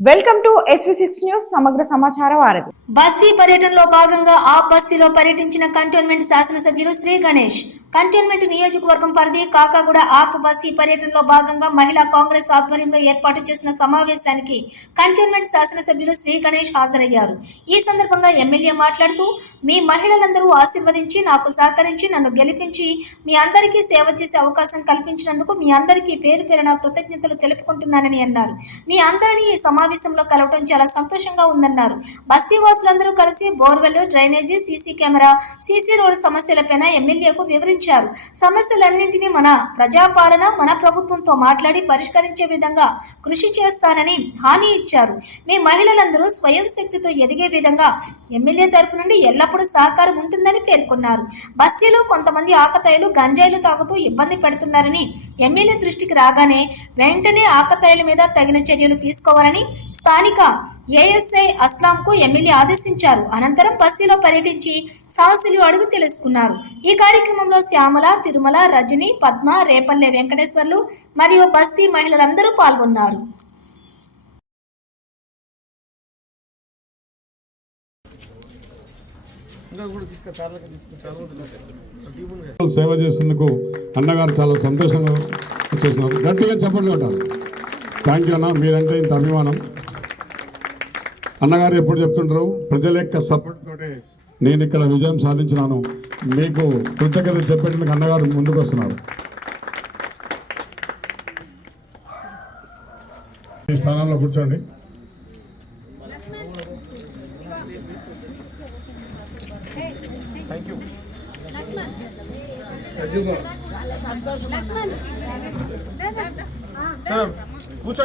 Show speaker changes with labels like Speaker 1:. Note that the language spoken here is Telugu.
Speaker 1: Welcome to SV six news సమగ్ర సమాచార వారధి.
Speaker 2: బస్తీ పర్యటనలో భాగంగా ఆ బస్తీలో పర్యటించిన కంటోన్మెంట్ శాసనసభ్యులు శ్రీ గణేష్. కంటోన్మెంట్ నియోజకవర్గం పరిధి కాకాగూడ ఆప్ బస్తీ పర్యటనలో భాగంగా మహిళా కాంగ్రెస్ ఆధ్వర్యంలో ఏర్పాటు చేసిన సమావేశానికి కంటోన్మెంట్ శాసనసభ్యులు శ్రీ గణేష్ హాజరయ్యారు. ఈ సందర్భంగా ఎమ్మెల్యే మాట్లాడుతూ మీ మహిళలందరూ ఆశీర్వదించి నాకు సహకరించి నన్ను గెలిపించి మీ అందరికీ సేవ చేసే అవకాశం కల్పించినందుకు మీ అందరికీ పేరు పేరున కృతజ్ఞతలు తెలుపుకుంటున్నానని అన్నారు. మీ అందరినీ ఈ సమావేశంలో కలవటం చాలా సంతోషంగా ఉందన్నారు. బస్తీ వాసులందరూ కలిసి borewell drainage CC camera CC road సమస్యలపైన ఎమ్మెల్యేకు వివరించారు. సమస్యలన్నింటినీ మన ప్రజాపాలన మన ప్రభుత్వంతో మాట్లాడి పరిష్కరించే విధంగా కృషి చేస్తానని హామీ ఇచ్చారు. మీ మహిళలందరూ స్వయం శక్తితో ఎదిగే విధంగా ఎమ్మెల్యే తరపు నుండి ఎల్లప్పుడూ సహకారం ఉంటుందని పేర్కొన్నారు. బస్తీలో కొంతమంది ఆకతాయిలు గంజాయిలు తాగుతూ ఇబ్బంది పెడుతున్నారని ఎమ్మెల్యే దృష్టికి రాగానే వెంటనే ఆకతాయిల మీద తగిన చర్యలు తీసుకోవాలని స్థానిక ఏఎస్ఐ అస్లాంకు ఎమ్మెల్యే ఆదేశించారు. అనంతరం బస్తీలో పర్యటించి సమస్యలు అడుగు తెలుసుకున్నారు. ఈ కార్యక్రమంలో శ్యామల తిరుమల రజని పద్మ రేపల్లె వెంకటేశ్వర్లు మరియు బస్తీ మహిళలందరూ పాల్గొన్నారు.
Speaker 3: సేవ చేసినందుకు అన్నగారు చాలా సంతోషంగా చేస్తున్నారు గట్టిగా చెప్పండి కొట్టాలి థ్యాంక్ యూ అన్న. మీరంటే ఇంత అభిమానం. అన్నగారు ఎప్పుడు చెప్తుంటారు? ప్రజల యొక్క సపోర్ట్ తోటే నేను ఇక్కడ విజయం సాధించినాను. మీకు కృతజ్ఞత చెప్పేందుకు అన్నగారు ముందుకు వస్తున్నారు. ఈ స్థానంలో కూర్చోండి.
Speaker 4: కూర్చోండి